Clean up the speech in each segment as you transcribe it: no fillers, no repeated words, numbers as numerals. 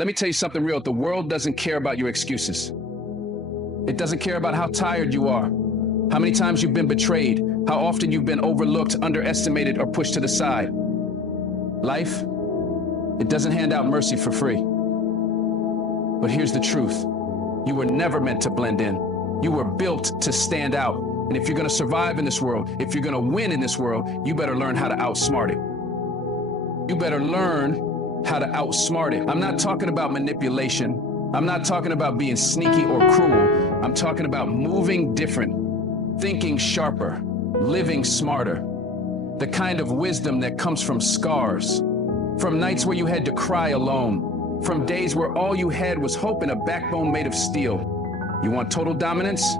Let me tell you something real. The world doesn't care about your excuses. It doesn't care about how tired you are, how many times you've been betrayed, how often you've been overlooked, underestimated, or pushed to the side. Life, it doesn't hand out mercy for free. But here's the truth. You were never meant to blend in. You were built to stand out. And if you're going to survive in this world, if you're going to win in this world, you better learn how to outsmart it. You better learn how to outsmart it. I'm not talking about manipulation. I'm not talking about being sneaky or cruel. I'm talking about moving different, thinking sharper, living smarter. The kind of wisdom that comes from scars, from nights where you had to cry alone, from days where all you had was hope and a backbone made of steel. You want total dominance?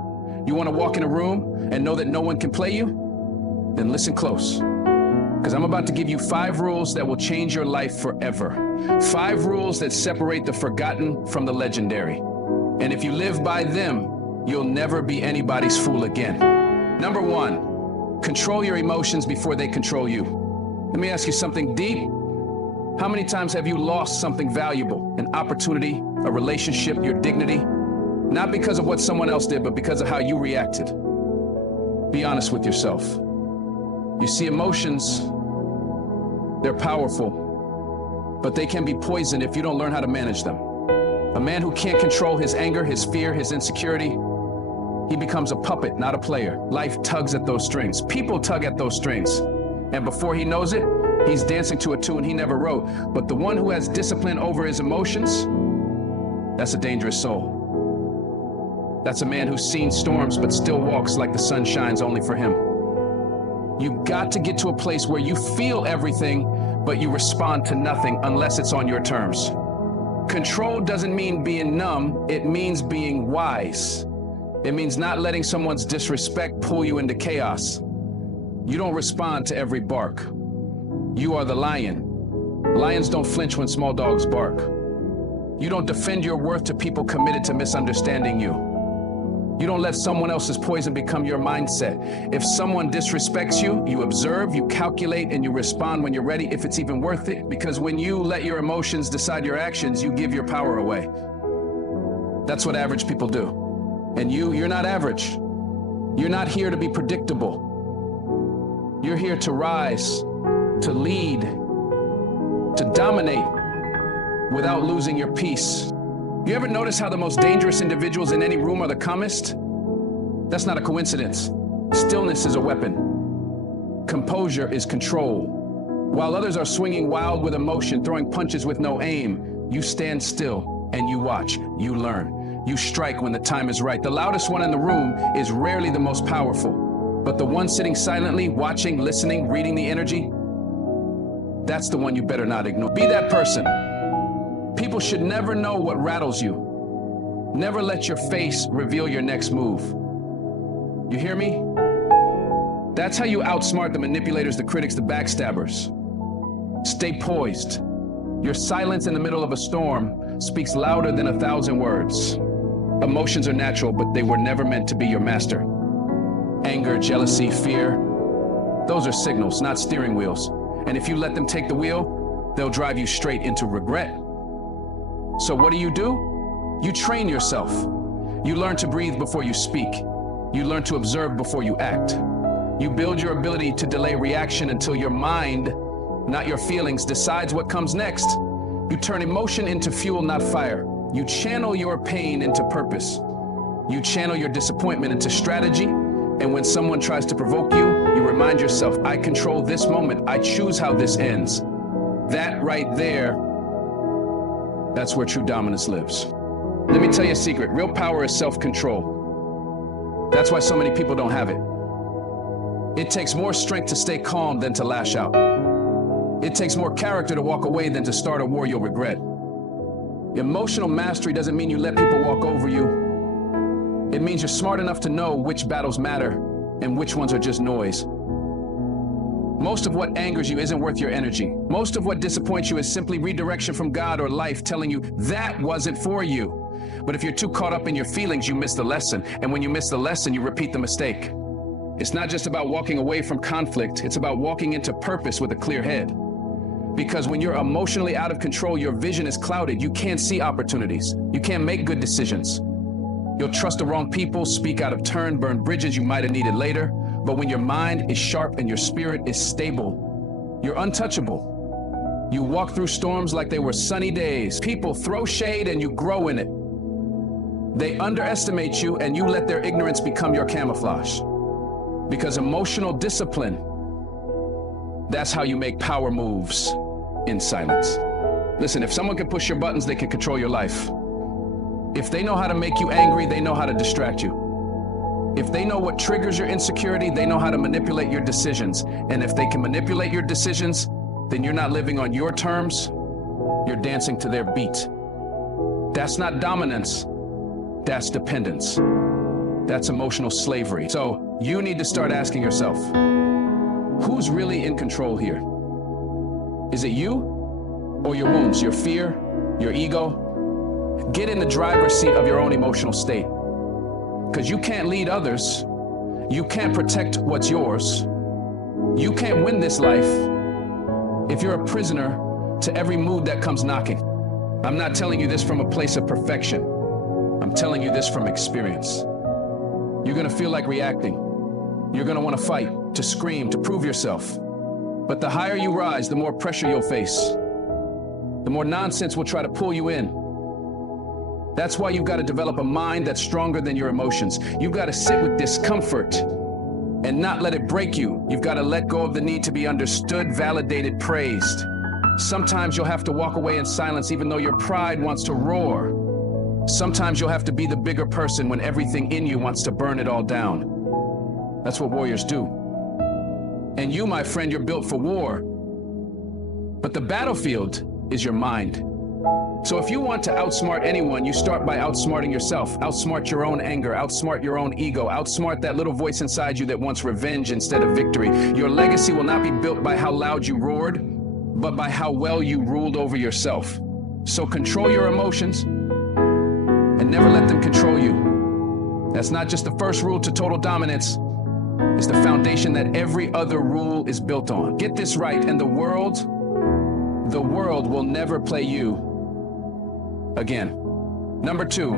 You want to walk in a room and know that no one can play you? Then listen close, because I'm about to give you 5 rules that will change your life forever. 5 rules that separate the forgotten from the legendary. And if you live by them, you'll never be anybody's fool again. Number 1, control your emotions before they control you. Let me ask you something deep. How many times have you lost something valuable, an opportunity, a relationship, your dignity? Not because of what someone else did, but because of how you reacted. Be honest with yourself. You see, emotions, they're powerful, but they can be poison if you don't learn how to manage them. A man who can't control his anger, his fear, his insecurity, he becomes a puppet, not a player. Life tugs at those strings. People tug at those strings. And before he knows it, he's dancing to a tune he never wrote. But the one who has discipline over his emotions, that's a dangerous soul. That's a man who's seen storms but still walks like the sun shines only for him. You've got to get to a place where you feel everything, but you respond to nothing unless it's on your terms. Control doesn't mean being numb, it means being wise. It means not letting someone's disrespect pull you into chaos. You don't respond to every bark. You are the lion. Lions don't flinch when small dogs bark. You don't defend your worth to people committed to misunderstanding you. You don't let someone else's poison become your mindset. If someone disrespects you, you observe, you calculate, and you respond when you're ready, if it's even worth it. Because when you let your emotions decide your actions, you give your power away. That's what average people do. And you're not average. You're not here to be predictable. You're here to rise, to lead, to dominate without losing your peace. You ever notice how the most dangerous individuals in any room are the calmest? That's not a coincidence. Stillness is a weapon. Composure is control. While others are swinging wild with emotion, throwing punches with no aim, you stand still and you watch, you learn. You strike when the time is right. The loudest one in the room is rarely the most powerful, but the one sitting silently, watching, listening, reading the energy, that's the one you better not ignore. Be that person. People should never know what rattles you. Never let your face reveal your next move. You hear me? That's how you outsmart the manipulators, the critics, the backstabbers. Stay poised. Your silence in the middle of a storm speaks louder than 1,000 words. Emotions are natural, but they were never meant to be your master. Anger, jealousy, fear, those are signals, not steering wheels. And if you let them take the wheel, they'll drive you straight into regret. So what do? You train yourself. You learn to breathe before you speak. You learn to observe before you act. You build your ability to delay reaction until your mind, not your feelings, decides what comes next. You turn emotion into fuel, not fire. You channel your pain into purpose. You channel your disappointment into strategy. And when someone tries to provoke you, you remind yourself, I control this moment. I choose how this ends. That right there, that's where true dominance lives. Let me tell you a secret. Real power is self-control. That's why so many people don't have it. It takes more strength to stay calm than to lash out. It takes more character to walk away than to start a war you'll regret. Emotional mastery doesn't mean you let people walk over you. It means you're smart enough to know which battles matter and which ones are just noise. Most of what angers you isn't worth your energy. Most of what disappoints you is simply redirection from God or life telling you that wasn't for you. But if you're too caught up in your feelings, you miss the lesson. And when you miss the lesson, you repeat the mistake. It's not just about walking away from conflict. It's about walking into purpose with a clear head. Because when you're emotionally out of control, your vision is clouded. You can't see opportunities. You can't make good decisions. You'll trust the wrong people, speak out of turn, burn bridges you might have needed later. But when your mind is sharp and your spirit is stable, you're untouchable. You walk through storms like they were sunny days. People throw shade and you grow in it. They underestimate you and you let their ignorance become your camouflage. Because emotional discipline, that's how you make power moves in silence. Listen, if someone can push your buttons, they can control your life. If they know how to make you angry, they know how to distract you. If they know what triggers your insecurity, they know how to manipulate your decisions. And if they can manipulate your decisions, then you're not living on your terms, you're dancing to their beat. That's not dominance, that's dependence. That's emotional slavery. So you need to start asking yourself, who's really in control here? Is it you or your wounds, your fear, your ego? Get in the driver's seat of your own emotional state. Because you can't lead others. You can't protect what's yours. You can't win this life if you're a prisoner to every mood that comes knocking. I'm not telling you this from a place of perfection. I'm telling you this from experience. You're gonna feel like reacting. You're gonna wanna fight, to scream, to prove yourself. But the higher you rise, the more pressure you'll face. The more nonsense will try to pull you in. That's why you've got to develop a mind that's stronger than your emotions. You've got to sit with discomfort and not let it break you. You've got to let go of the need to be understood, validated, praised. Sometimes you'll have to walk away in silence even though your pride wants to roar. Sometimes you'll have to be the bigger person when everything in you wants to burn it all down. That's what warriors do. And you, my friend, you're built for war. But the battlefield is your mind. So if you want to outsmart anyone, you start by outsmarting yourself. Outsmart your own anger, outsmart your own ego, outsmart that little voice inside you that wants revenge instead of victory. Your legacy will not be built by how loud you roared, but by how well you ruled over yourself. So control your emotions and never let them control you. That's not just the first rule to total dominance. It's the foundation that every other rule is built on. Get this right, and the world will never play you again. Number 2,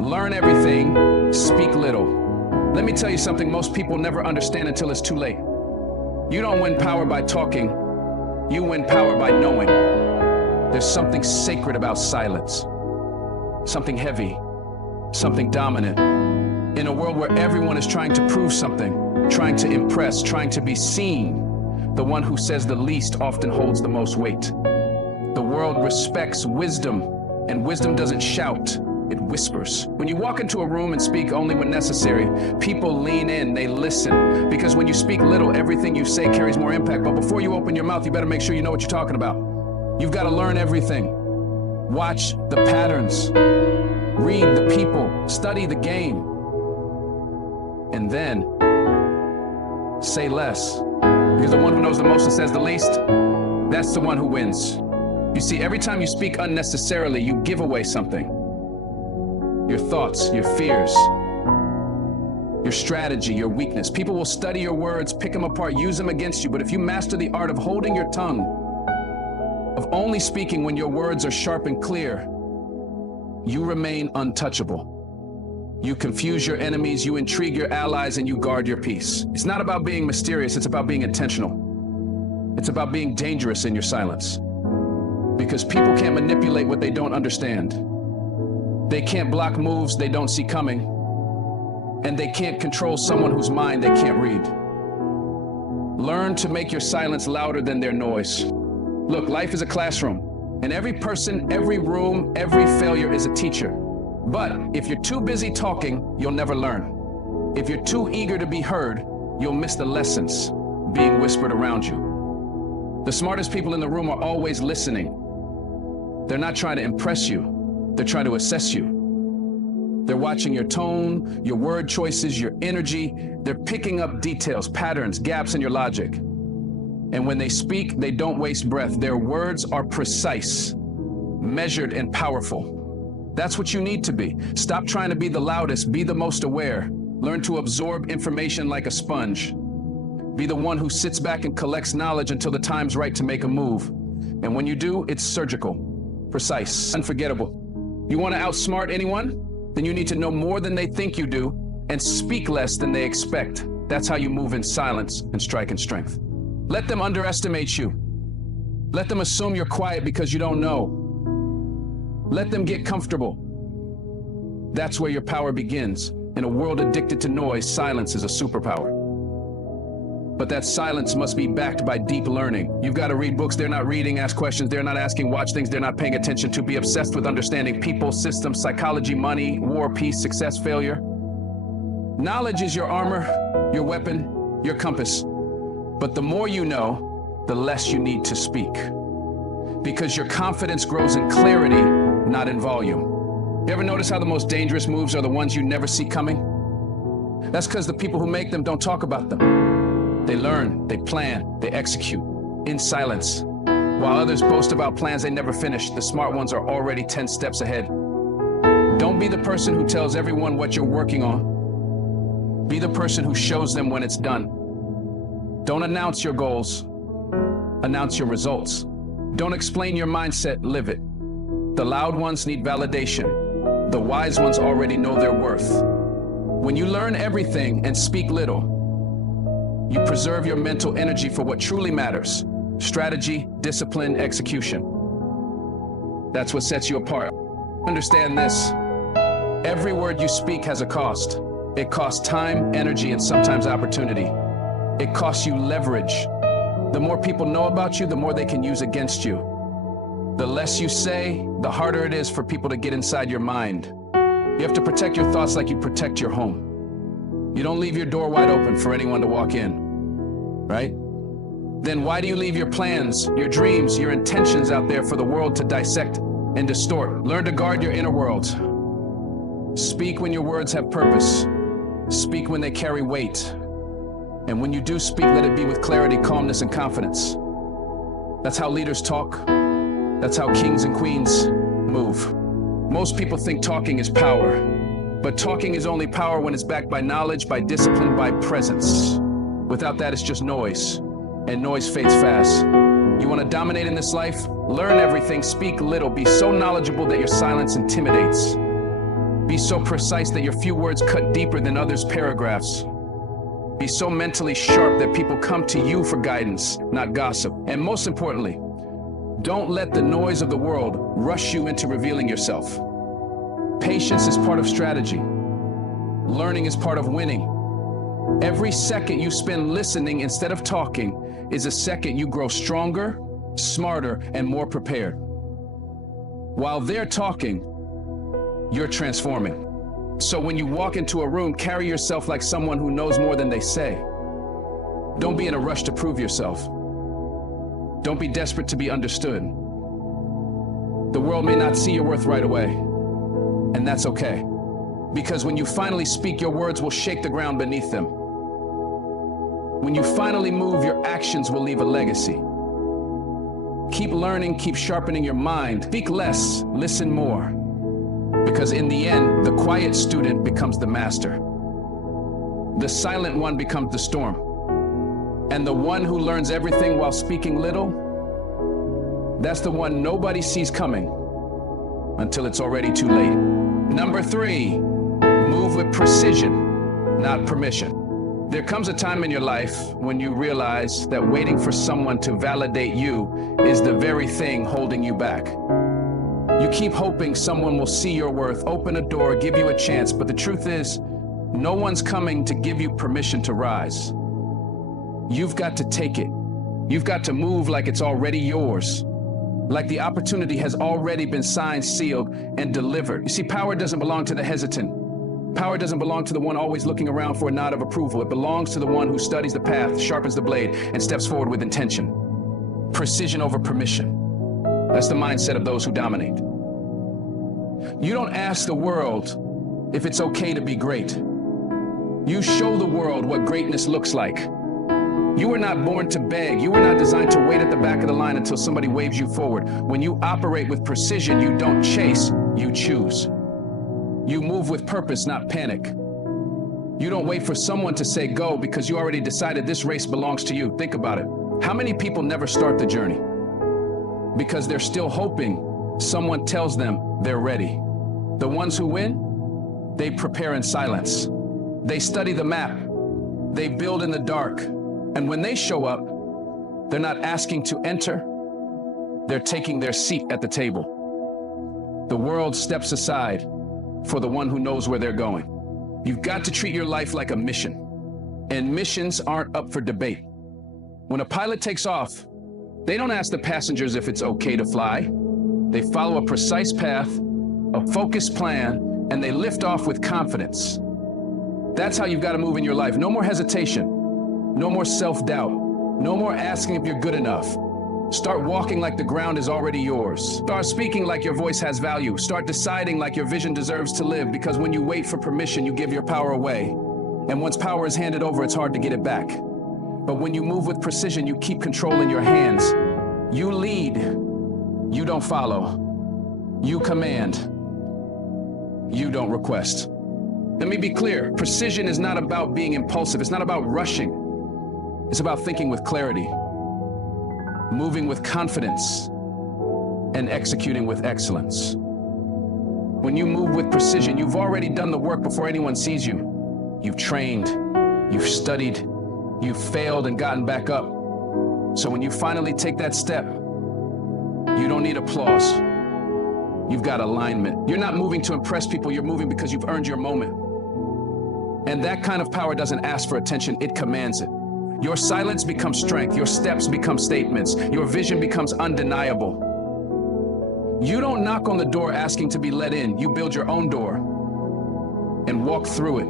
learn everything, speak little. Let me tell you something most people never understand until it's too late. You don't win power by talking, you win power by knowing. There's something sacred about silence, something heavy, something dominant. In a world where everyone is trying to prove something, trying to impress, trying to be seen, the one who says the least often holds the most weight. The world respects wisdom, and wisdom doesn't shout, it whispers. When you walk into a room and speak only when necessary, people lean in, they listen. Because when you speak little, everything you say carries more impact. But before you open your mouth, you better make sure you know what you're talking about. You've got to learn everything. Watch the patterns, read the people, study the game, and then say less. Because the one who knows the most and says the least, that's the one who wins. You see, every time you speak unnecessarily, you give away something. Your thoughts, your fears, your strategy, your weakness. People will study your words, pick them apart, use them against you. But if you master the art of holding your tongue, of only speaking when your words are sharp and clear, you remain untouchable. You confuse your enemies, you intrigue your allies, and you guard your peace. It's not about being mysterious, it's about being intentional. It's about being dangerous in your silence. Because people can't manipulate what they don't understand. They can't block moves they don't see coming. And they can't control someone whose mind they can't read. Learn to make your silence louder than their noise. Look, life is a classroom, and every person, every room, every failure is a teacher. But if you're too busy talking, you'll never learn. If you're too eager to be heard, you'll miss the lessons being whispered around you. The smartest people in the room are always listening. They're not trying to impress you. They're trying to assess you. They're watching your tone, your word choices, your energy. They're picking up details, patterns, gaps in your logic. And when they speak, they don't waste breath. Their words are precise, measured, and powerful. That's what you need to be. Stop trying to be the loudest, be the most aware. Learn to absorb information like a sponge. Be the one who sits back and collects knowledge until the time's right to make a move. And when you do, it's surgical, precise, unforgettable. You want to outsmart anyone? Then you need to know more than they think you do and speak less than they expect. That's how you move in silence and strike in strength. Let them underestimate you. Let them assume you're quiet because you don't know. Let them get comfortable. That's where your power begins. In a world addicted to noise, silence is a superpower. But that silence must be backed by deep learning. You've got to read books they're not reading, ask questions they're not asking, watch things they're not paying attention to, be obsessed with understanding people, systems, psychology, money, war, peace, success, failure. Knowledge is your armor, your weapon, your compass. But the more you know, the less you need to speak. Because your confidence grows in clarity, not in volume. You ever notice how the most dangerous moves are the ones you never see coming? That's because the people who make them don't talk about them. They learn, they plan, they execute in silence. While others boast about plans they never finish, the smart ones are already 10 steps ahead. Don't be the person who tells everyone what you're working on. Be the person who shows them when it's done. Don't announce your goals, announce your results. Don't explain your mindset, live it. The loud ones need validation. The wise ones already know their worth. When you learn everything and speak little, you preserve your mental energy for what truly matters: strategy, discipline, execution. That's what sets you apart. Understand this: every word you speak has a cost. It costs time, energy, and sometimes opportunity. It costs you leverage. The more people know about you, the more they can use against you. The less you say, the harder it is for people to get inside your mind. You have to protect your thoughts like you protect your home. You don't leave your door wide open for anyone to walk in, right? Then why do you leave your plans, your dreams, your intentions out there for the world to dissect and distort? Learn to guard your inner world. Speak when your words have purpose. Speak when they carry weight. And when you do speak, let it be with clarity, calmness, and confidence. That's how leaders talk. That's how kings and queens move. Most people think talking is power, but talking is only power when it's backed by knowledge, by discipline, by presence. Without that, it's just noise, and noise fades fast. You want to dominate in this life? Learn everything, speak little, be so knowledgeable that your silence intimidates. Be so precise that your few words cut deeper than others' paragraphs. Be so mentally sharp that people come to you for guidance, not gossip. And most importantly, don't let the noise of the world rush you into revealing yourself. Patience is part of strategy. Learning is part of winning. Every second you spend listening instead of talking is a second you grow stronger, smarter, and more prepared. While they're talking, you're transforming. So when you walk into a room, carry yourself like someone who knows more than they say. Don't be in a rush to prove yourself. Don't be desperate to be understood. The world may not see your worth right away, and that's okay. Because when you finally speak, your words will shake the ground beneath them. When you finally move, your actions will leave a legacy. Keep learning, keep sharpening your mind. Speak less, listen more. Because in the end, the quiet student becomes the master. The silent one becomes the storm. And the one who learns everything while speaking little, that's the one nobody sees coming until it's already too late. Number 3, move with precision, not permission. There comes a time in your life when you realize that waiting for someone to validate you is the very thing holding you back. You keep hoping someone will see your worth, open a door, give you a chance, but the truth is, no one's coming to give you permission to rise. You've got to take it. You've got to move like it's already yours. Like the opportunity has already been signed, sealed, and delivered. You see, power doesn't belong to the hesitant. Power doesn't belong to the one always looking around for a nod of approval. It belongs to the one who studies the path, sharpens the blade, and steps forward with intention. Precision over permission. That's the mindset of those who dominate. You don't ask the world if it's okay to be great. You show the world what greatness looks like. You were not born to beg. You were not designed to wait at the back of the line until somebody waves you forward. When you operate with precision, you don't chase, you choose. You move with purpose, not panic. You don't wait for someone to say go because you already decided this race belongs to you. Think about it. How many people never start the journey? because they're still hoping someone tells them they're ready. The ones who win, they prepare in silence. They study the map. They build in the dark. And when they show up, they're not asking to enter. They're taking their seat at the table. The world steps aside for the one who knows where they're going. You've got to treat your life like a mission. And missions aren't up for debate. When a pilot takes off, they don't ask the passengers if it's okay to fly. They follow a precise path, a focused plan, and they lift off with confidence. That's how you've got to move in your life. No more hesitation. No more self-doubt. No more asking if you're good enough. Start walking like the ground is already yours. Start speaking like your voice has value. Start deciding like your vision deserves to live, because when you wait for permission, you give your power away. And once power is handed over, it's hard to get it back. But when you move with precision, you keep control in your hands. You lead. You don't follow. You command. You don't request. Let me be clear. Precision is not about being impulsive. It's not about rushing. It's about thinking with clarity, moving with confidence, and executing with excellence. When you move with precision, you've already done the work before anyone sees you. You've trained, you've studied, you've failed and gotten back up. So when you finally take that step, you don't need applause. You've got alignment. You're not moving to impress people, you're moving because you've earned your moment. And that kind of power doesn't ask for attention, it commands it. Your silence becomes strength, your steps become statements, your vision becomes undeniable. You don't knock on the door asking to be let in, you build your own door and walk through it.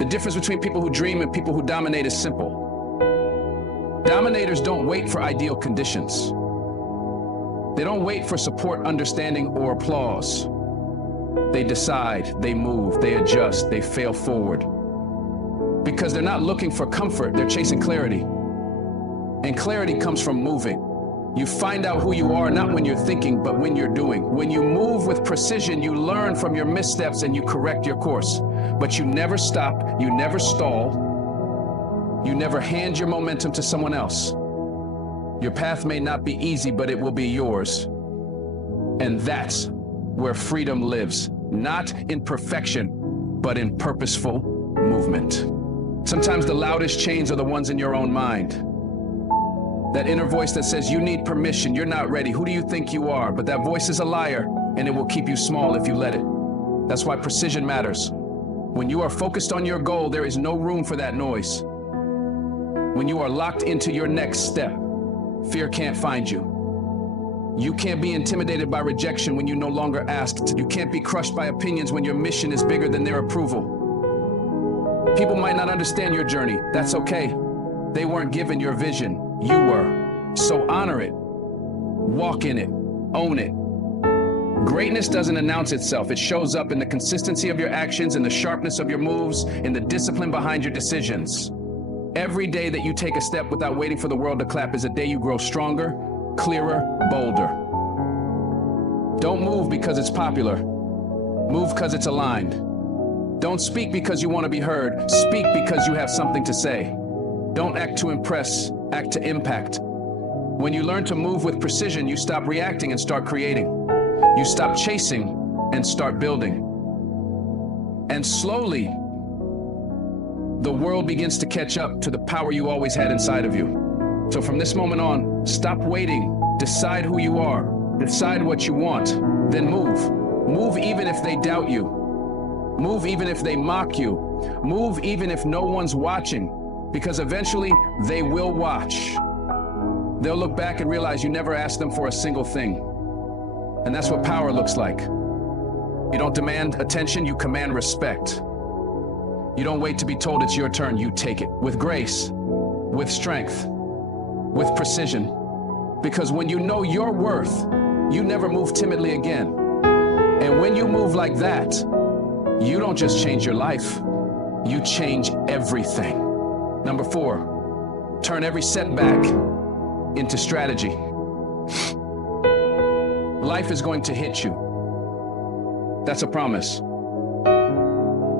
The difference between people who dream and people who dominate is simple. Dominators don't wait for ideal conditions. They don't wait for support, understanding, or applause. They decide, they move, they adjust, they fail forward. Because they're not looking for comfort, they're chasing clarity. And clarity comes from moving. You find out who you are not when you're thinking, but when you're doing. When you move with precision, you learn from your missteps and you correct your course. But you never stop, you never stall, you never hand your momentum to someone else. Your path may not be easy, but it will be yours. And that's where freedom lives, not in perfection, but in purposeful movement. Sometimes the loudest chains are the ones in your own mind. That inner voice that says you need permission, you're not ready, who do you think you are? But that voice is a liar, and it will keep you small if you let it. That's why precision matters. When you are focused on your goal, there is no room for that noise. When you are locked into your next step, fear can't find you. You can't be intimidated by rejection when you no longer ask. You can't be crushed by opinions when your mission is bigger than their approval. People might not understand your journey. That's okay. They weren't given your vision. You were. So honor it. Walk in it. Own it. Greatness doesn't announce itself. It shows up in the consistency of your actions, in the sharpness of your moves, in the discipline behind your decisions. Every day that you take a step without waiting for the world to clap is a day you grow stronger, clearer, bolder. Don't move because it's popular. Move because it's aligned. Don't speak because you want to be heard. Speak because you have something to say. Don't act to impress, act to impact. When you learn to move with precision, you stop reacting and start creating. You stop chasing and start building. And slowly, the world begins to catch up to the power you always had inside of you. So from this moment on, stop waiting. Decide who you are. Decide what you want. Then move. Move even if they doubt you. Move even if they mock you. Move even if no one's watching. Because eventually, they will watch. They'll look back and realize you never asked them for a single thing. And that's what power looks like. You don't demand attention, you command respect. You don't wait to be told it's your turn, you take it. With grace, with strength, with precision. Because when you know your worth, you never move timidly again. And when you move like that, you don't just change your life, you change everything. Number 4, turn every setback into strategy. Life is going to hit you. That's a promise.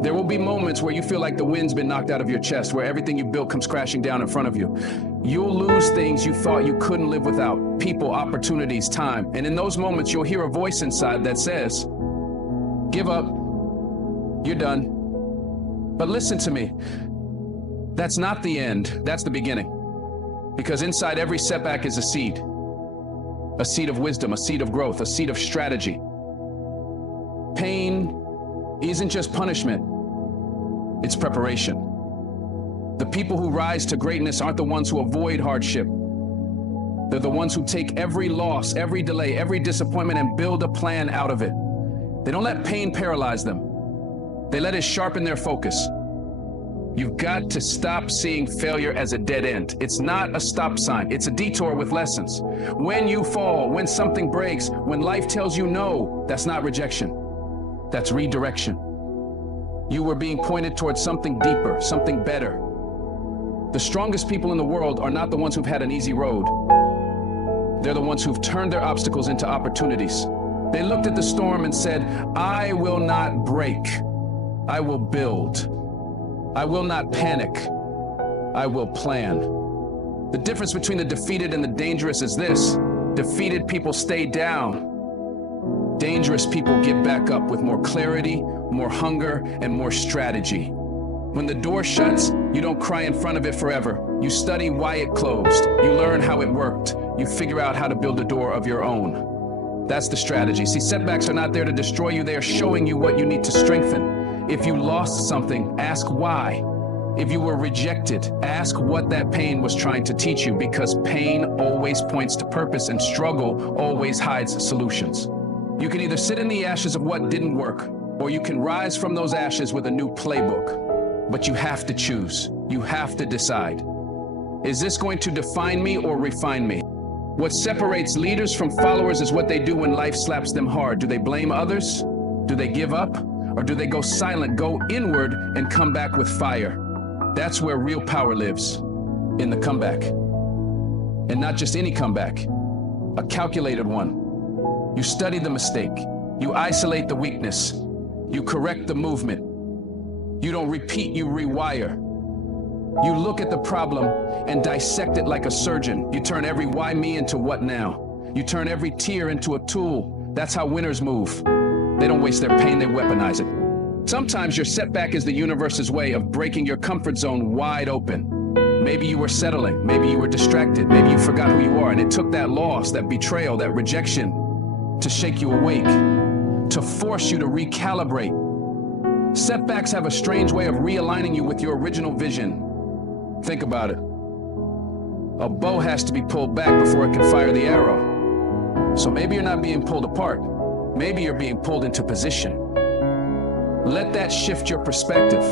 There will be moments where you feel like the wind's been knocked out of your chest, where everything you built comes crashing down in front of you. You'll lose things you thought you couldn't live without. people, opportunities, time. And in those moments, you'll hear a voice inside that says, give up, you're done. But listen to me, that's not the end, that's the beginning. Because inside every setback is a seed of wisdom, a seed of growth, a seed of strategy. Pain isn't just punishment, it's preparation. The people who rise to greatness aren't the ones who avoid hardship. They're the ones who take every loss, every delay, every disappointment and build a plan out of it. They don't let pain paralyze them. They let it sharpen their focus. You've got to stop seeing failure as a dead end. It's not a stop sign, it's a detour with lessons. When you fall, when something breaks, when life tells you no, that's not rejection, that's redirection. You were being pointed towards something deeper, something better. The strongest people in the world are not the ones who've had an easy road. They're the ones who've turned their obstacles into opportunities. They looked at the storm and said, I will not break, I will build. I will not panic, I will plan. The difference between the defeated and the dangerous is this: defeated people stay down. Dangerous people get back up with more clarity, more hunger, and more strategy. When the door shuts, you don't cry in front of it forever. You study why it closed. You learn how it worked. You figure out how to build a door of your own. That's the strategy. See, setbacks are not there to destroy you. They are showing you what you need to strengthen. If you lost something, ask why. If you were rejected, ask what that pain was trying to teach you, because pain always points to purpose and struggle always hides solutions. You can either sit in the ashes of what didn't work, or you can rise from those ashes with a new playbook. But you have to choose. You have to decide. Is this going to define me or refine me? What separates leaders from followers is what they do when life slaps them hard. Do they blame others? Do they give up? Or do they go silent, go inward, and come back with fire? That's where real power lives, in the comeback. And not just any comeback, a calculated one. You study the mistake, you isolate the weakness, you correct the movement. You don't repeat, you rewire. You look at the problem and dissect it like a surgeon. You turn every why me into what now. You turn every tear into a tool. That's how winners move. They don't waste their pain, they weaponize it. Sometimes your setback is the universe's way of breaking your comfort zone wide open. Maybe you were settling, maybe you were distracted, maybe you forgot who you are, and it took that loss, that betrayal, that rejection to shake you awake, to force you to recalibrate. Setbacks have a strange way of realigning you with your original vision. Think about it. A bow has to be pulled back before it can fire the arrow. So maybe you're not being pulled apart. Maybe you're being pulled into position. Let that shift your perspective.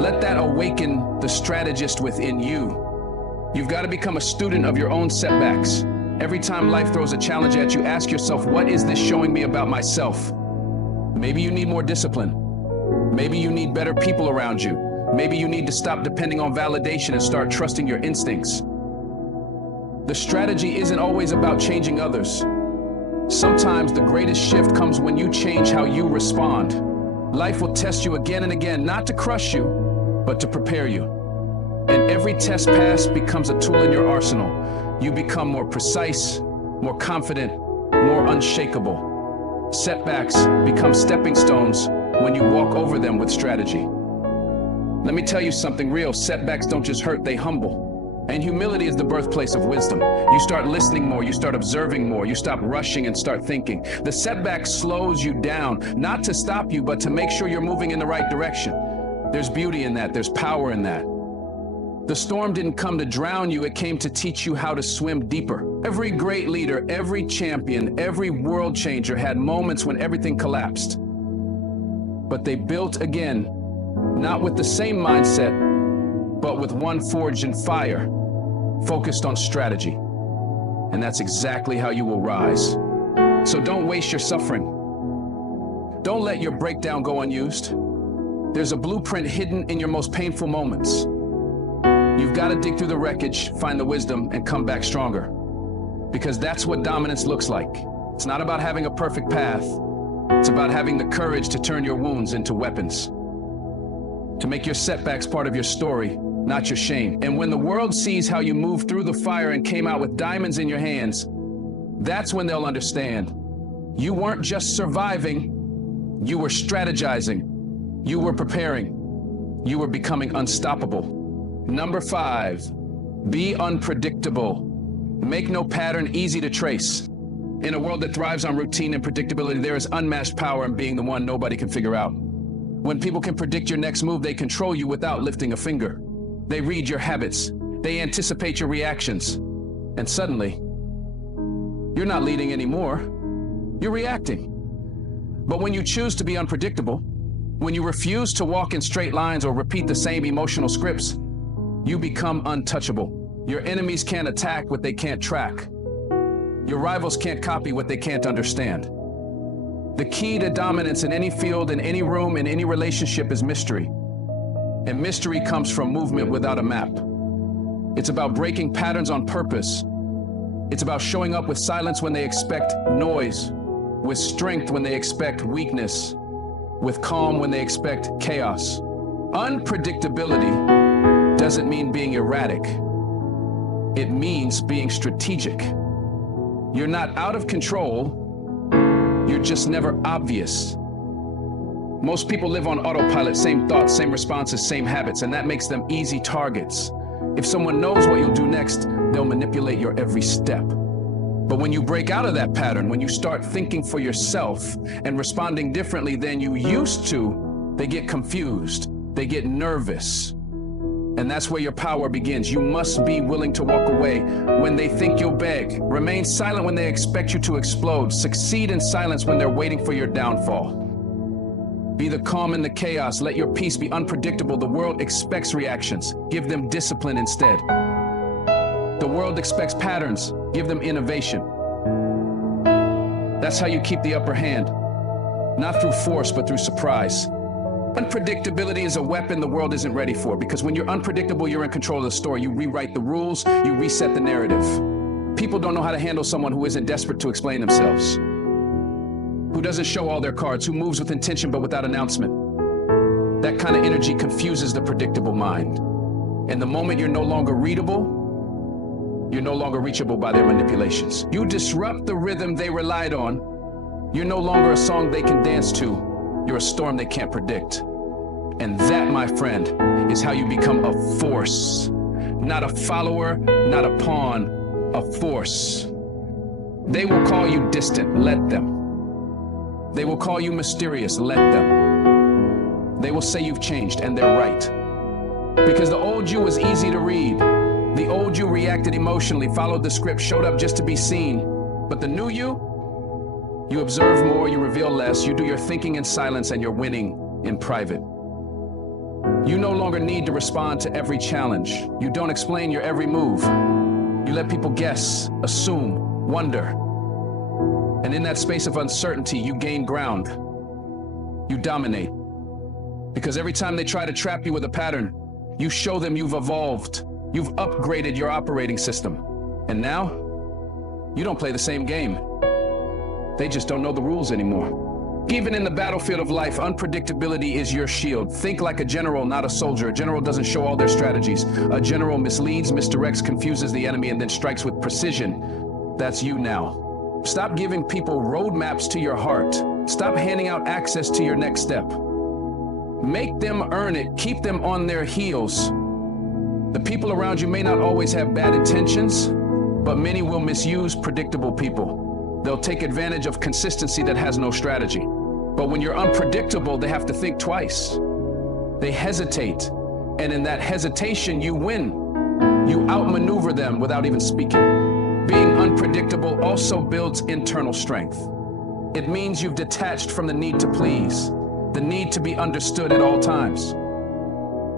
Let that awaken the strategist within you. You've got to become a student of your own setbacks. Every time life throws a challenge at you, ask yourself, what is this showing me about myself? Maybe you need more discipline. Maybe you need better people around you. Maybe you need to stop depending on validation and start trusting your instincts. The strategy isn't always about changing others. Sometimes the greatest shift comes when you change how you respond. Life will test you again and again, not to crush you, but to prepare you. And every test pass becomes a tool in your arsenal. You become more precise, more confident, more unshakable. Setbacks become stepping stones when you walk over them with strategy. Let me tell you something real. Setbacks don't just hurt, they humble. And humility is the birthplace of wisdom. You start listening more, you start observing more, you stop rushing and start thinking. The setback slows you down, not to stop you, but to make sure you're moving in the right direction. There's beauty in that, there's power in that. The storm didn't come to drown you, it came to teach you how to swim deeper. Every great leader, every champion, every world changer had moments when everything collapsed. But they built again, not with the same mindset, but with one forged in fire, focused on strategy. And that's exactly how you will rise. So don't waste your suffering. Don't let your breakdown go unused. There's a blueprint hidden in your most painful moments. You've got to dig through the wreckage, find the wisdom, and come back stronger. Because that's what dominance looks like. It's not about having a perfect path. It's about having the courage to turn your wounds into weapons. To make your setbacks part of your story, not your shame. And when the world sees how you moved through the fire and came out with diamonds in your hands, that's when they'll understand. You weren't just surviving, you were strategizing, you were preparing, you were becoming unstoppable. Number 5, be unpredictable. Make no pattern easy to trace. In a world that thrives on routine and predictability, there is unmatched power in being the one nobody can figure out. When people can predict your next move, they control you without lifting a finger. They read your habits, they anticipate your reactions, and suddenly, you're not leading anymore, you're reacting. But when you choose to be unpredictable, when you refuse to walk in straight lines or repeat the same emotional scripts, you become untouchable. Your enemies can't attack what they can't track. Your rivals can't copy what they can't understand. The key to dominance in any field, in any room, in any relationship is mystery. And mystery comes from movement without a map. It's about breaking patterns on purpose. It's about showing up with silence when they expect noise, with strength when they expect weakness, with calm when they expect chaos. Unpredictability doesn't mean being erratic. It means being strategic. You're not out of control, you're just never obvious. Most people live on autopilot, same thoughts, same responses, same habits, and that makes them easy targets. If someone knows what you'll do next, they'll manipulate your every step. But when you break out of that pattern, when you start thinking for yourself and responding differently than you used to, they get confused, they get nervous. And that's where your power begins. You must be willing to walk away when they think you'll beg. Remain silent when they expect you to explode. Succeed in silence when they're waiting for your downfall. Be the calm in the chaos. Let your peace be unpredictable. The world expects reactions. Give them discipline instead. The world expects patterns. Give them innovation. That's how you keep the upper hand. Not through force, but through surprise. Unpredictability is a weapon the world isn't ready for, because when you're unpredictable, you're in control of the story. You rewrite the rules, you reset the narrative. People don't know how to handle someone who isn't desperate to explain themselves, who doesn't show all their cards, who moves with intention but without announcement. That kind of energy confuses the predictable mind. And the moment you're no longer readable, you're no longer reachable by their manipulations. You disrupt the rhythm they relied on. You're no longer a song they can dance to. You're a storm they can't predict. And that, my friend, is how you become a force. Not a follower, not a pawn, a force. They will call you distant, let them. They will call you mysterious, let them. They will say you've changed, and they're right. Because the old you was easy to read. The old you reacted emotionally, followed the script, showed up just to be seen. But the new you observe more, you reveal less, you do your thinking in silence, and you're winning in private. You no longer need to respond to every challenge. You don't explain your every move. You let people guess, assume, wonder. And in that space of uncertainty, you gain ground. You dominate. Because every time they try to trap you with a pattern, you show them you've evolved. You've upgraded your operating system. And now, you don't play the same game. They just don't know the rules anymore. Even in the battlefield of life, unpredictability is your shield. Think like a general, not a soldier. A general doesn't show all their strategies. A general misleads, misdirects, confuses the enemy, and then strikes with precision. That's you now. Stop giving people roadmaps to your heart. Stop handing out access to your next step. Make them earn it. Keep them on their heels. The people around you may not always have bad intentions, but many will misuse predictable people. They'll take advantage of consistency that has no strategy. But when you're unpredictable, they have to think twice. They hesitate. And in that hesitation, you win. You outmaneuver them without even speaking. Being unpredictable also builds internal strength. It means you've detached from the need to please, the need to be understood at all times.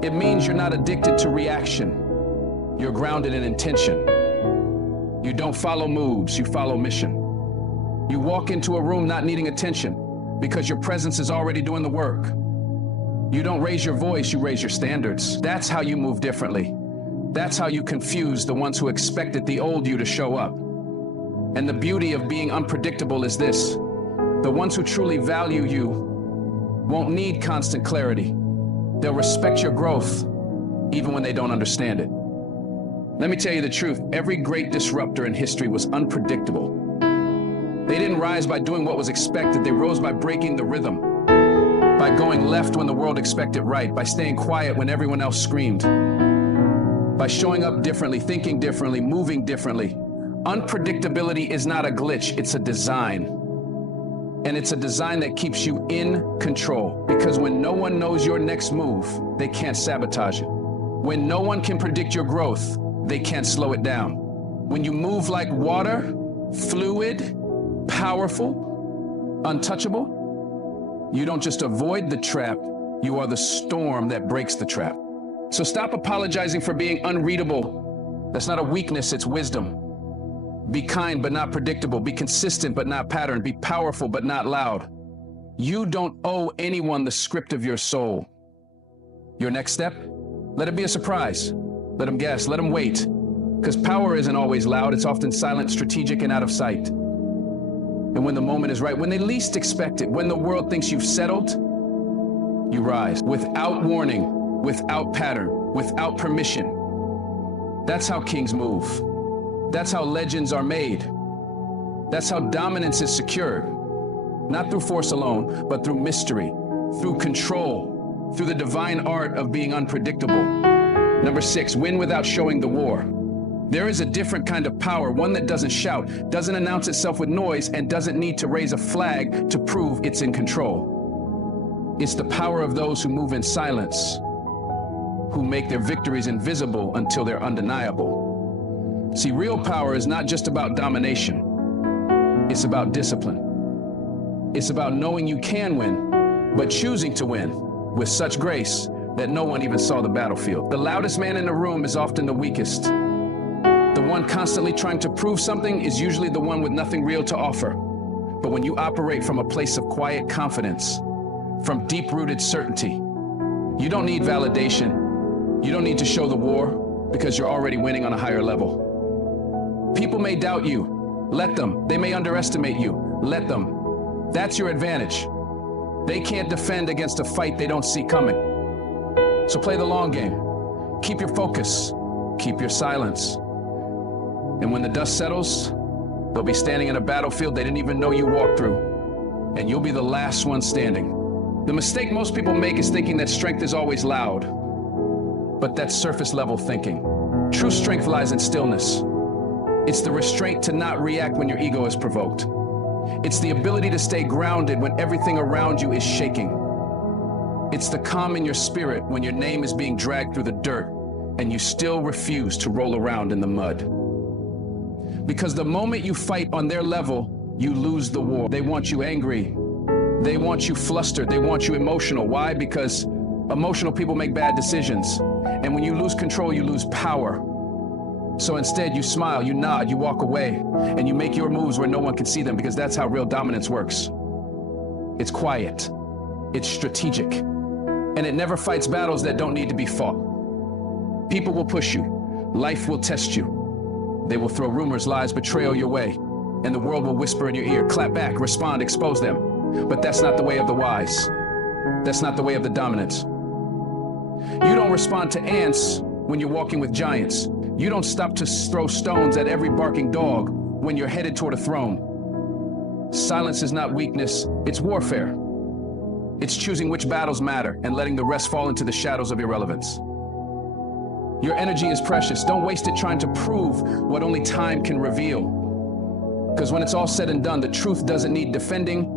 It means you're not addicted to reaction. You're grounded in intention. You don't follow moves, you follow mission. You walk into a room not needing attention because your presence is already doing the work. You don't raise your voice, you raise your standards. That's how you move differently. That's how you confuse the ones who expected the old you to show up. And the beauty of being unpredictable is this: the ones who truly value you won't need constant clarity. They'll respect your growth, even when they don't understand it. Let me tell you the truth, every great disruptor in history was unpredictable. They didn't rise by doing what was expected, they rose by breaking the rhythm, by going left when the world expected right, by staying quiet when everyone else screamed, by showing up differently, thinking differently, moving differently. Unpredictability is not a glitch, it's a design. And it's a design that keeps you in control, because when no one knows your next move, they can't sabotage it. When no one can predict your growth, they can't slow it down. When you move like water, fluid, powerful, untouchable, you don't just avoid the trap, you are the storm that breaks the trap. So stop apologizing for being unreadable. That's not a weakness, it's wisdom. Be kind but not predictable. Be consistent but not patterned. Be powerful but not loud. You don't owe anyone the script of your soul. Your next step? Let it be a surprise. Let them guess, let them wait. Because power isn't always loud, it's often silent, strategic, and out of sight. And when the moment is right, when they least expect it, when the world thinks you've settled, you rise. Without warning, without pattern, without permission. That's how kings move. That's how legends are made. That's how dominance is secured. Not through force alone, but through mystery, through control, through the divine art of being unpredictable. Number 6, win without showing the war. There is a different kind of power, one that doesn't shout, doesn't announce itself with noise, and doesn't need to raise a flag to prove it's in control. It's the power of those who move in silence, who make their victories invisible until they're undeniable. See, real power is not just about domination. It's about discipline. It's about knowing you can win, but choosing to win with such grace that no one even saw the battlefield. The loudest man in the room is often the weakest. The one constantly trying to prove something is usually the one with nothing real to offer. But when you operate from a place of quiet confidence, from deep-rooted certainty, you don't need validation. You don't need to show the war because you're already winning on a higher level. People may doubt you. Let them. They may underestimate you. Let them. That's your advantage. They can't defend against a fight they don't see coming. So play the long game. Keep your focus. Keep your silence. And when the dust settles, they'll be standing in a battlefield they didn't even know you walked through. And you'll be the last one standing. The mistake most people make is thinking that strength is always loud. But that's surface level thinking. True strength lies in stillness. It's the restraint to not react when your ego is provoked. It's the ability to stay grounded when everything around you is shaking. It's the calm in your spirit when your name is being dragged through the dirt and you still refuse to roll around in the mud. Because the moment you fight on their level, you lose the war. They want you angry. They want you flustered. They want you emotional. Why? Because emotional people make bad decisions. And when you lose control, you lose power. So instead, you smile, you nod, you walk away, and you make your moves where no one can see them, because that's how real dominance works. It's quiet. It's strategic. And it never fights battles that don't need to be fought. People will push you. Life will test you. They will throw rumors, lies, betrayal your way. And the world will whisper in your ear, clap back, respond, expose them. But that's not the way of the wise. That's not the way of the dominant. You don't respond to ants when you're walking with giants. You don't stop to throw stones at every barking dog when you're headed toward a throne. Silence is not weakness, it's warfare. It's choosing which battles matter and letting the rest fall into the shadows of irrelevance. Your energy is precious. Don't waste it trying to prove what only time can reveal. Because when it's all said and done, the truth doesn't need defending.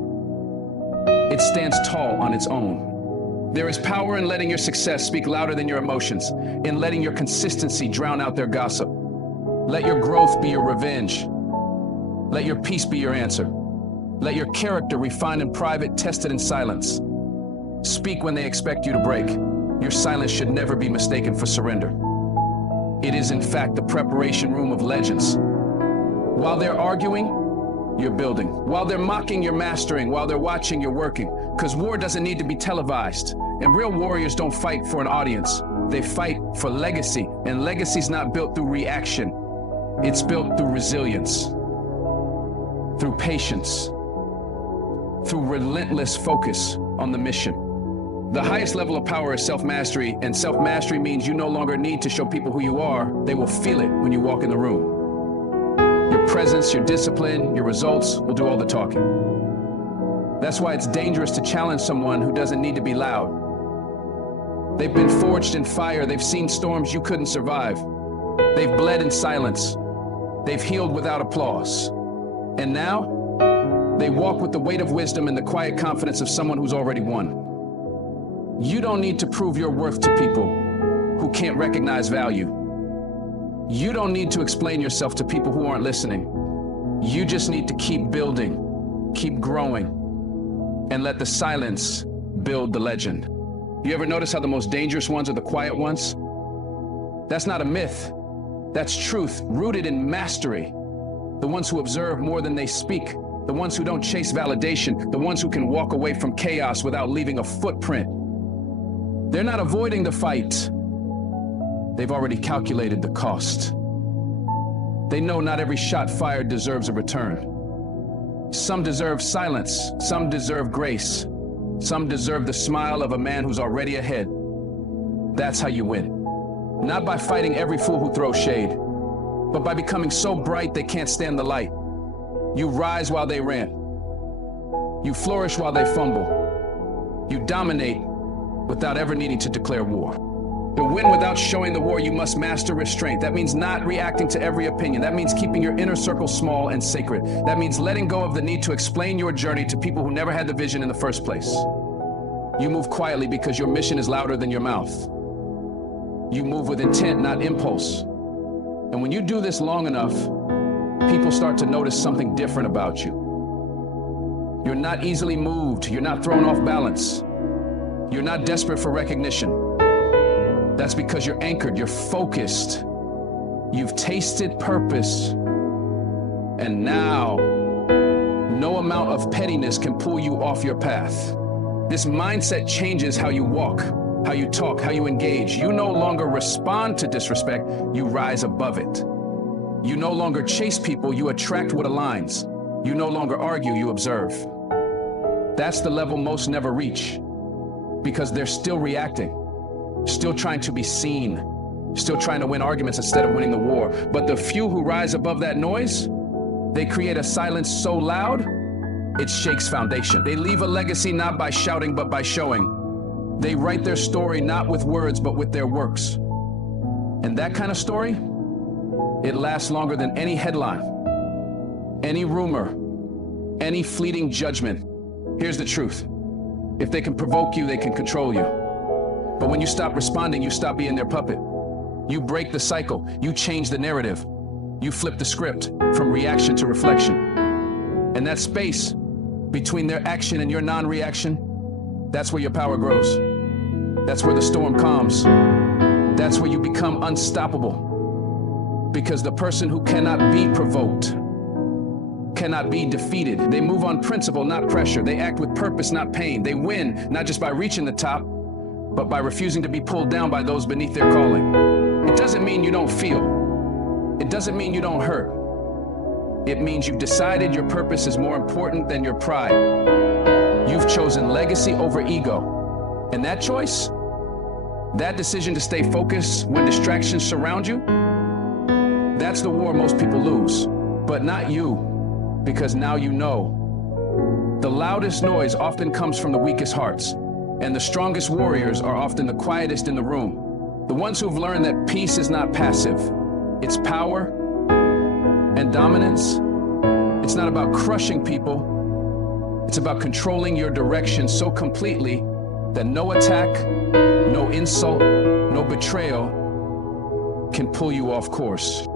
It stands tall on its own. There is power in letting your success speak louder than your emotions, in letting your consistency drown out their gossip. Let your growth be your revenge. Let your peace be your answer. Let your character, refined in private, tested in silence. Speak when they expect you to break. Your silence should never be mistaken for surrender. It is, in fact, the preparation room of legends. While they're arguing, you're building. While they're mocking, you're mastering. While they're watching, you're working. Because war doesn't need to be televised. And real warriors don't fight for an audience. They fight for legacy. And legacy's not built through reaction. It's built through resilience, through patience, through relentless focus on the mission. The highest level of power is self-mastery, and self-mastery means you no longer need to show people who you are. They will feel it when you walk in the room. Your presence, your discipline, your results will do all the talking. That's why it's dangerous to challenge someone who doesn't need to be loud. They've been forged in fire. They've seen storms you couldn't survive. They've bled in silence. They've healed without applause. And now, they walk with the weight of wisdom and the quiet confidence of someone who's already won. You don't need to prove your worth to people who can't recognize value. You don't need to explain yourself to people who aren't listening. You just need to keep building, keep growing, and let the silence build the legend. You ever notice how the most dangerous ones are the quiet ones? That's not a myth. That's truth, rooted in mastery. The ones who observe more than they speak, the ones who don't chase validation, the ones who can walk away from chaos without leaving a footprint. They're not avoiding the fight. They've already calculated the cost. They know not every shot fired deserves a return. Some deserve silence, some deserve grace, some deserve the smile of a man who's already ahead. That's how you win. Not by fighting every fool who throws shade, but by becoming so bright they can't stand the light. You rise while they rant. You flourish while they fumble. You dominate without ever needing to declare war. To win without showing the war, you must master restraint. That means not reacting to every opinion. That means keeping your inner circle small and sacred. That means letting go of the need to explain your journey to people who never had the vision in the first place. You move quietly because your mission is louder than your mouth. You move with intent, not impulse. And when you do this long enough, people start to notice something different about you. You're not easily moved. You're not thrown off balance. You're not desperate for recognition. That's because you're anchored, you're focused. You've tasted purpose. And now, no amount of pettiness can pull you off your path. This mindset changes how you walk, how you talk, how you engage. You no longer respond to disrespect, you rise above it. You no longer chase people, you attract what aligns. You no longer argue, you observe. That's the level most never reach, because they're still reacting, still trying to be seen, still trying to win arguments instead of winning the war. But the few who rise above that noise, they create a silence so loud, it shakes foundation. They leave a legacy not by shouting, but by showing. They write their story not with words, but with their works. And that kind of story, it lasts longer than any headline, any rumor, any fleeting judgment. Here's the truth. If they can provoke you, they can control you. But when you stop responding, you stop being their puppet. You break the cycle. You change the narrative. You flip the script from reaction to reflection. And that space between their action and your non-reaction, that's where your power grows. That's where the storm calms. That's where you become unstoppable. Because the person who cannot be provoked cannot be defeated. They move on principle, not pressure. They act with purpose, not pain. They win, not just by reaching the top, but by refusing to be pulled down by those beneath their calling. It doesn't mean you don't feel. It doesn't mean you don't hurt. It means you've decided your purpose is more important than your pride. You've chosen legacy over ego. And that choice, that decision to stay focused when distractions surround you, that's the war most people lose. But not you, because now you know. The loudest noise often comes from the weakest hearts, and the strongest warriors are often the quietest in the room. The ones who've learned that peace is not passive, it's power and dominance. It's not about crushing people, it's about controlling your direction so completely that no attack, no insult, no betrayal can pull you off course.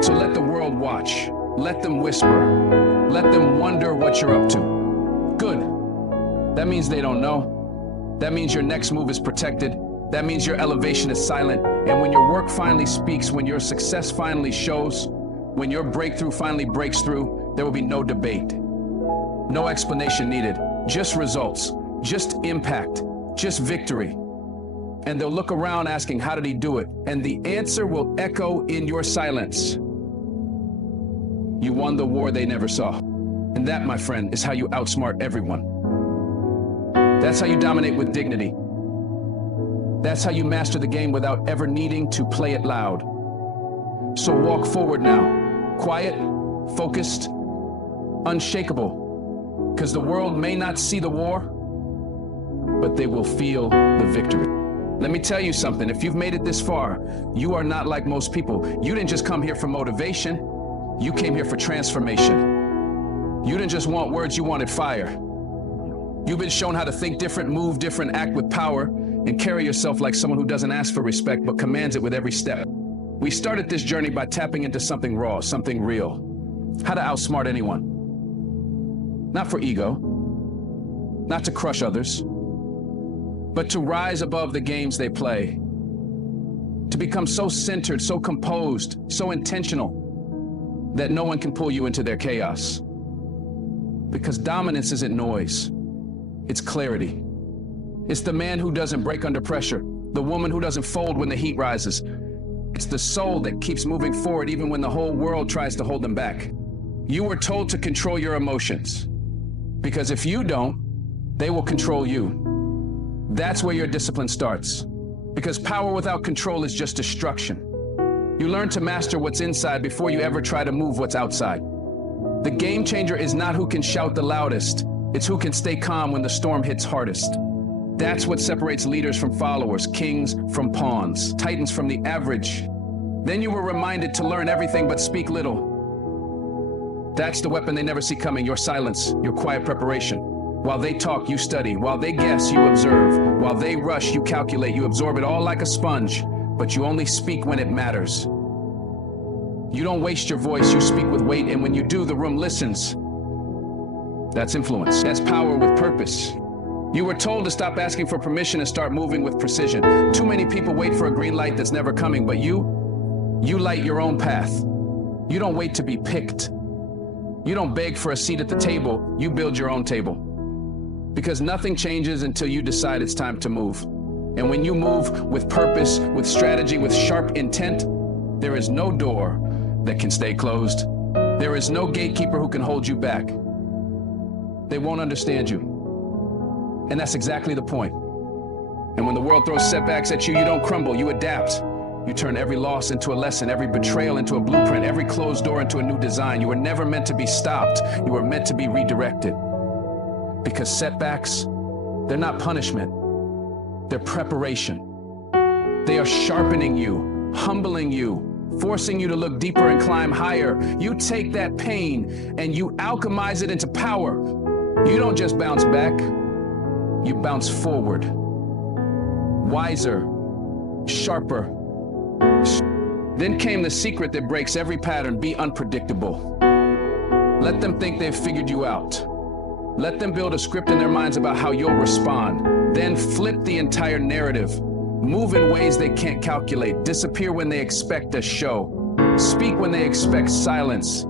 So let the world watch. Let them whisper. Let them wonder what you're up to. Good. That means they don't know. That means your next move is protected. That means your elevation is silent. And when your work finally speaks, when your success finally shows, when your breakthrough finally breaks through, there will be no debate. No explanation needed. Just results. Just impact. Just victory. And they'll look around asking, how did he do it? And the answer will echo in your silence. You won the war they never saw. And that, my friend, is how you outsmart everyone. That's how you dominate with dignity. That's how you master the game without ever needing to play it loud. So walk forward now, quiet, focused, unshakable, because the world may not see the war, but they will feel the victory. Let me tell you something, if you've made it this far, you are not like most people. You didn't just come here for motivation, you came here for transformation. You didn't just want words, you wanted fire. You've been shown how to think different, move different, act with power, and carry yourself like someone who doesn't ask for respect, but commands it with every step. We started this journey by tapping into something raw, something real. How to outsmart anyone. Not for ego, not to crush others, but to rise above the games they play. To become so centered, so composed, so intentional, that no one can pull you into their chaos. Because dominance isn't noise, it's clarity. It's the man who doesn't break under pressure, the woman who doesn't fold when the heat rises. It's the soul that keeps moving forward even when the whole world tries to hold them back. You were told to control your emotions, because if you don't, they will control you. That's where your discipline starts, because power without control is just destruction. You learn to master what's inside before you ever try to move what's outside. The game changer is not who can shout the loudest, it's who can stay calm when the storm hits hardest. That's what separates leaders from followers, kings from pawns, titans from the average. Then you were reminded to learn everything but speak little. That's the weapon they never see coming, your silence, your quiet preparation. While they talk, you study. While they guess, you observe. While they rush, you calculate. You absorb it all like a sponge, but you only speak when it matters. You don't waste your voice, you speak with weight, and when you do, the room listens. That's influence. That's power with purpose. You were told to stop asking for permission and start moving with precision. Too many people wait for a green light that's never coming, but you light your own path. You don't wait to be picked. You don't beg for a seat at the table, you build your own table. Because nothing changes until you decide it's time to move. And when you move with purpose, with strategy, with sharp intent, there is no door that can stay closed. There is no gatekeeper who can hold you back. They won't understand you. And that's exactly the point. And when the world throws setbacks at you, you don't crumble, you adapt. You turn every loss into a lesson, every betrayal into a blueprint, every closed door into a new design. You were never meant to be stopped. You were meant to be redirected. Because setbacks, they're not punishment. They're preparation. They are sharpening you, humbling you, forcing you to look deeper and climb higher. You take that pain and you alchemize it into power. You don't just bounce back, you bounce forward. Wiser, sharper. Then came the secret that breaks every pattern: be unpredictable. Let them think they've figured you out. Let them build a script in their minds about how you'll respond. Then flip the entire narrative. Move in ways they can't calculate. Disappear when they expect a show. Speak when they expect silence.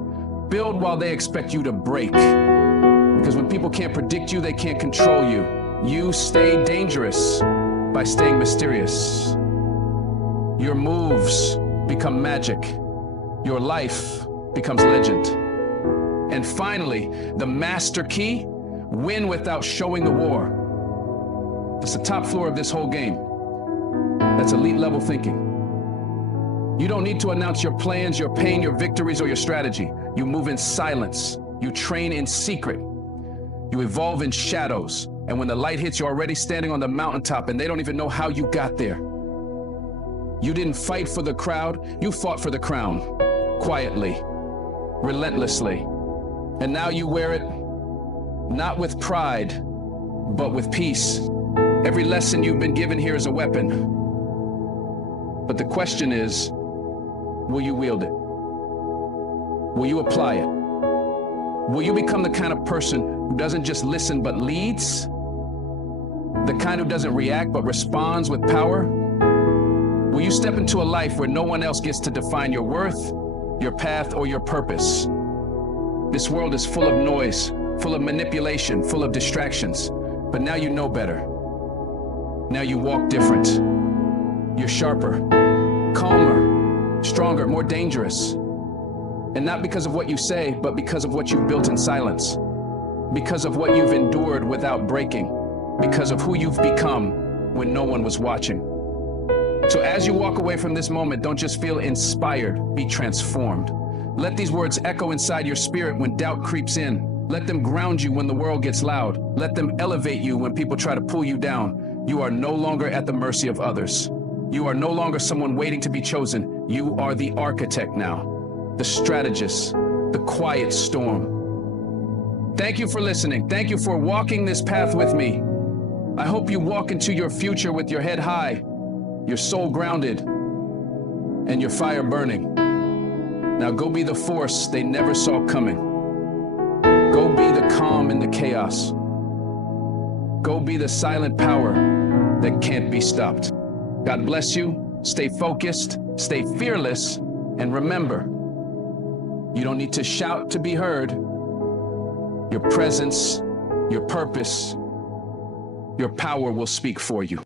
Build while they expect you to break. Because when people can't predict you, they can't control you. You stay dangerous by staying mysterious. Your moves become magic. Your life becomes legend. And finally, the master key: win without showing the war. That's the top floor of this whole game. That's elite level thinking. You don't need to announce your plans, your pain, your victories, or your strategy. You move in silence. You train in secret. You evolve in shadows. And when the light hits, you're already standing on the mountaintop and they don't even know how you got there. You didn't fight for the crowd, you fought for the crown. Quietly, relentlessly. And now you wear it, not with pride, but with peace. Every lesson you've been given here is a weapon. But the question is, will you wield it? Will you apply it? Will you become the kind of person who doesn't just listen but leads? The kind who doesn't react but responds with power? Will you step into a life where no one else gets to define your worth, your path, or your purpose? This world is full of noise, full of manipulation, full of distractions. But now you know better. Now you walk different. You're sharper, calmer, stronger, more dangerous. And not because of what you say, but because of what you've built in silence. Because of what you've endured without breaking. Because of who you've become when no one was watching. So as you walk away from this moment, don't just feel inspired, be transformed. Let these words echo inside your spirit when doubt creeps in. Let them ground you when the world gets loud. Let them elevate you when people try to pull you down. You are no longer at the mercy of others. You are no longer someone waiting to be chosen. You are the architect now, the strategist, the quiet storm. Thank you for listening. Thank you for walking this path with me. I hope you walk into your future with your head high, your soul grounded, and your fire burning. Now go be the force they never saw coming. Go be the calm in the chaos. Go be the silent power that can't be stopped. God bless you. Stay focused, stay fearless, and remember, you don't need to shout to be heard. Your presence, your purpose, your power will speak for you.